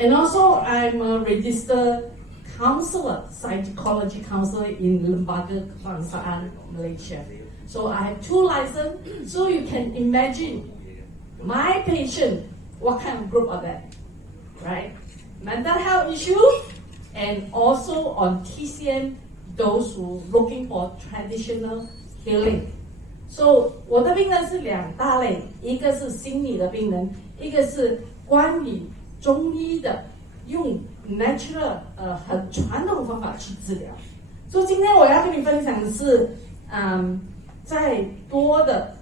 And also, I'm a registered counselor, psychology counselor in Lembaga Kebangsaan, Malaysia. So I have 2 licenses, so you can imagine my patient, what kind of group are that, right? Mental health issue, and also on TCM, those who looking for traditional healing. So 我的病人是2大类，一个是心理的病人，一个是关于中医的，用 natural 很传统方法去治疗。所以今天我要跟你分享的是，在多的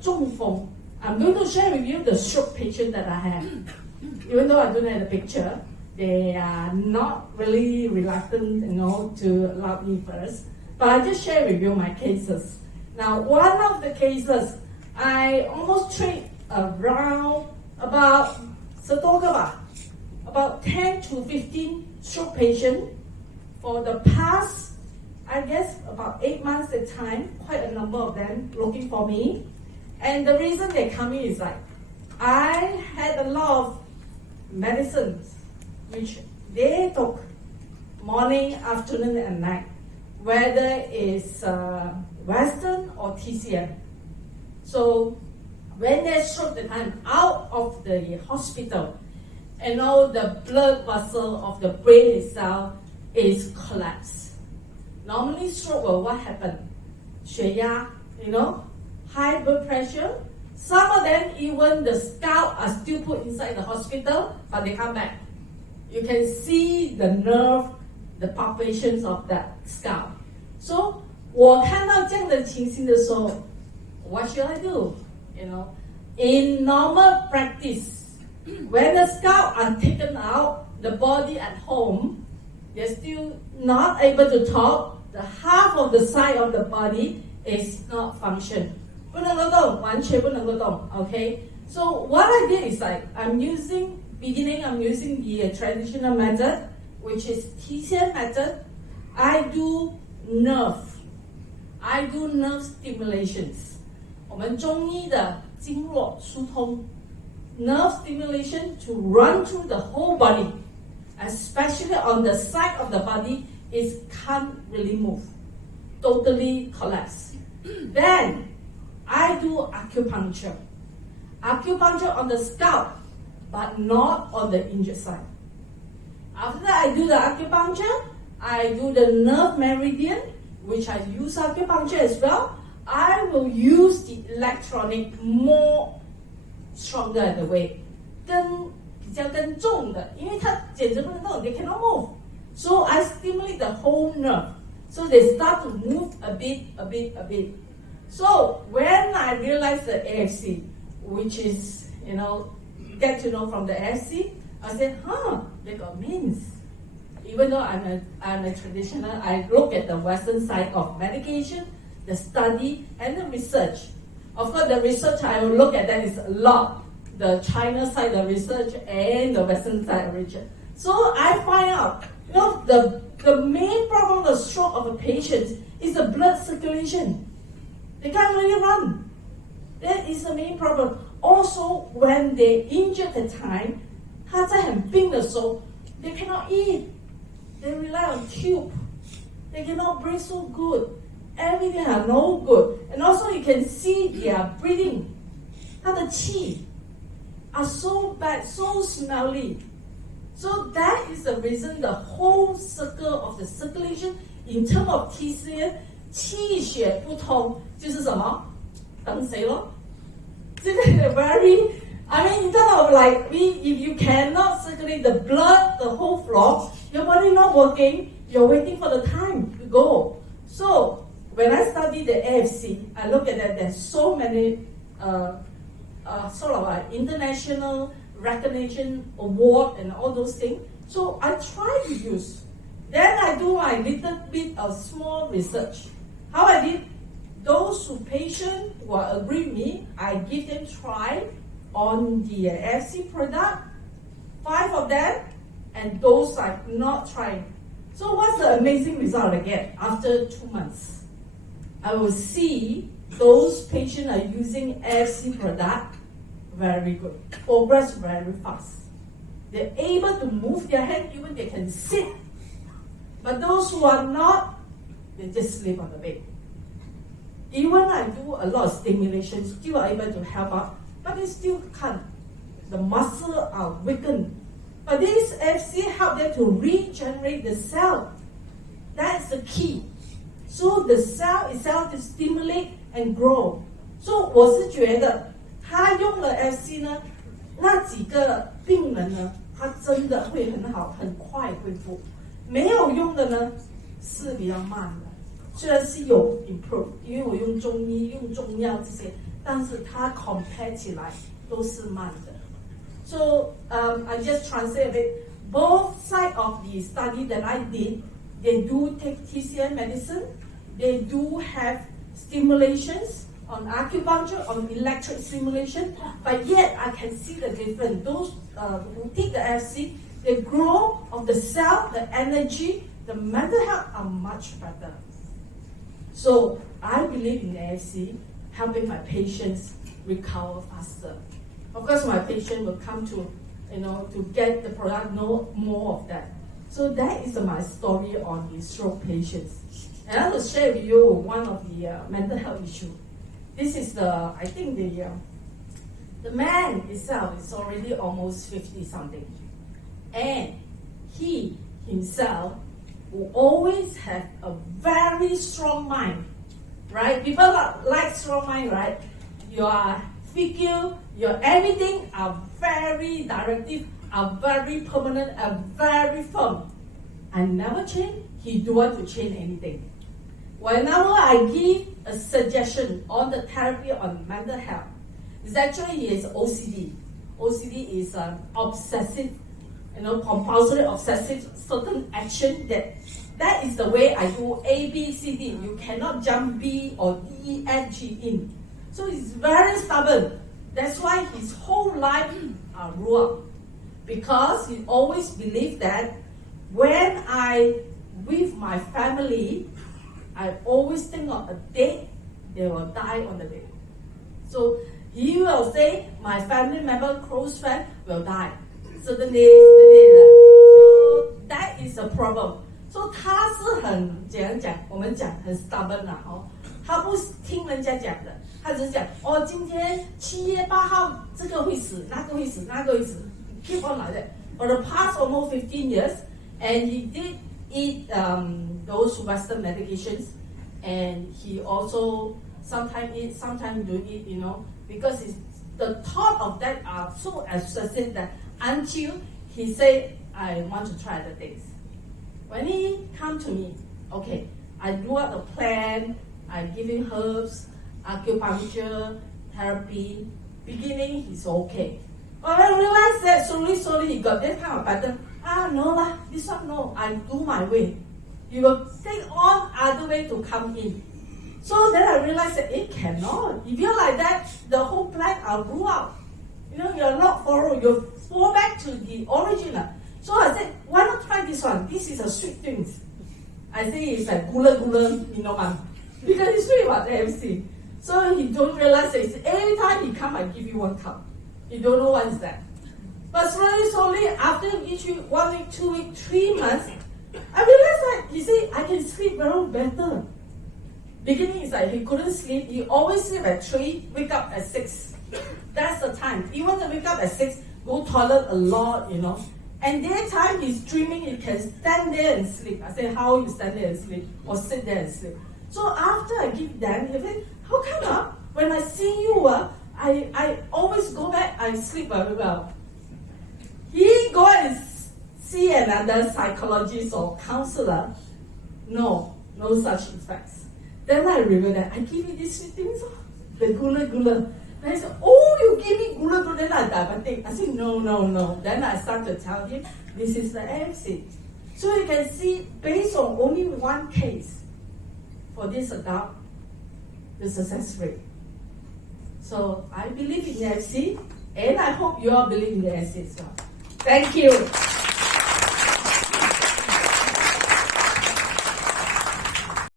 中风。I'm going to share with you the stroke patient that I have. Even though I don't have the picture, they are not really reluctant, to allow me first. But I just share with you my cases. Now, one of the cases, I almost treat around about 10多个吧, about 10 to 15 stroke patients for the past, I guess, about 8 months at a time. Quite a number of them looking for me. And the reason they come in is like, I had a lot of medicines which they took morning, afternoon, and night, whether it's Western or TCM. So when they stroke the time out of the hospital, and all the blood vessel of the brain itself is collapsed. Normally stroke will what happen? 血压, high blood pressure. Some of them, even the scalp are still put inside the hospital, but they come back. You can see the nerve, the palpations of that scalp. So, 我看到这样的情形的时候, what should I do? In normal practice, when the scalp are taken out, the body at home, they're still not able to talk. The half of the side of the body is not function. 不能够动，完全不能够动, okay? So what I did is I'm using the traditional method, which is TCM method. I do nerve stimulations. 我们中医的经络疏通 nerve stimulation to run through the whole body, especially on the side of the body is can't really move, totally collapse. Then I do acupuncture on the scalp, but not on the injured side. After I do the acupuncture, I do the nerve meridian, which I use acupuncture as well. I will use the electronic more stronger in the way. 比较更重的，因为它简直不能动 they cannot move. So I stimulate the whole nerve. So they start to move a bit. So when I realized the AFC, which is, get to know from the AFC, I said, they got means. Even though I'm a traditional, I look at the Western side of medication, the study, and the research. Of course, the research I will look at that is a lot. The China side of research and the Western side of research. So I find out, the main problem of stroke of a patient is the blood circulation. They can't really run. That is the main problem. Also, when they injure the time, 他在很病的时候, they cannot eat. They rely on tube. They cannot breathe so good. Everything are no good. And also you can see their breathing. 他的气 are so bad, so smelly. So that is the reason the whole circle of the circulation in terms of TCM, 气血不通就是什么？等谁咯？这个 very, in terms of if you cannot circulate the blood, the whole floor, your body not working, you're waiting for the time to go. So when I study the AFC, I look at that, there's so many international recognition award and all those things. So I try to use. Then I do my little bit of small research. How I did, those patients who agree with me, I give them try on the FC product, 5 of them, and those are not trying. So what's the amazing result I get after 2 months? I will see those patients are using FC product very good, progress very fast. They're able to move their hand, even they can sit. But those who are not, they just sleep on the bed. Even I do a lot of stimulation, still are able to help out, but they still can't. The muscles are weakened. But this FC help them to regenerate the cell. That's the key. So the cell itself to stimulate and grow. So 我是觉得他用了 FC 呢，那几个病人呢，他真的会很好，很快恢复。没有用的呢，是比较慢的。虽然是有 improve， 因为我用中医、用中药这些，但是它 compare 起来都是慢的。So I just translate a bit. Both sides of the study that I did, they do take TCM medicine. They do have stimulations on acupuncture, on electric stimulation, but yet I can see the difference. Those who take the FC, the growth of the cell, the energy, the mental health are much better. So I believe in FC helping my patients recover faster. Of course, my patient will come to, to get the product, know more of that. So that is my story on the stroke patients. And I will share with you one of the mental health issue. This is I think the man itself is already almost 50 something. And he himself will always have a very strong mind, right? People like strong mind, right? Your figure, your everything are very directive, are very permanent, are very firm. I never change. He don't want to change anything. Whenever I give a suggestion on the therapy on mental health, it's actually he is OCD. OCD is obsessive, compulsory obsessive certain action that is the way I do A, B, C, D. You cannot jump B or D, F, G in. So he's very stubborn. That's why his whole life grew up. Because he always believed that when I with my family, I always think of a day they will die on the day. So he will say, my family member, close friend will die. Suddenly. So that is a problem. So 他是很怎样讲？我们讲很 stubborn 啦，他不听人家讲的，他只是讲今天7月8号这个会死，那个会死，那个会死 ，keep on like that. For the past almost 15 years, and he did eat those Western medications, and he also sometimes eat, sometimes don't eat, because the thought of that are so obsessive that until he said, I want to try other things. When he come to me, okay, I do out a plan, I give him herbs, acupuncture, therapy. Beginning, he's okay. But I realized that slowly he got that kind of pattern. No lah, this one no, I do my way. You will take on other way to come in. So then I realized that it cannot. If you're like that, the whole plan will rule out. You're not following, you fall back to the original. So I said, why not try this one? This is a sweet thing. I say it's like gula, man. Because it's sweet about the MC. So he don't realize that every time he come, I give you 1 cup. You don't know what is that. But slowly, after each week, 1 week, 2 weeks, 3 months, I realized that he said, I can sleep very better. Beginning is like he couldn't sleep. He always sleep at 3, wake up at 6. That's the time. Even to wake up at 6, go toilet a lot, And daytime he's dreaming he can stand there and sleep. I say, how you stand there and sleep? Or sit there and sleep? So after I give them, he said, how come when I see you, I always go back, I sleep very well. He go and see another psychologist or counselor. No such effects. Then I remember that I give you these things, the gula. And I said, you give me gula, then I diabetic. I said, no. Then I start to tell him, this is the MC. So you can see, based on only one case, for this adult, the success rate. So I believe in the FC, and I hope you all believe in the FC as well. Thank you.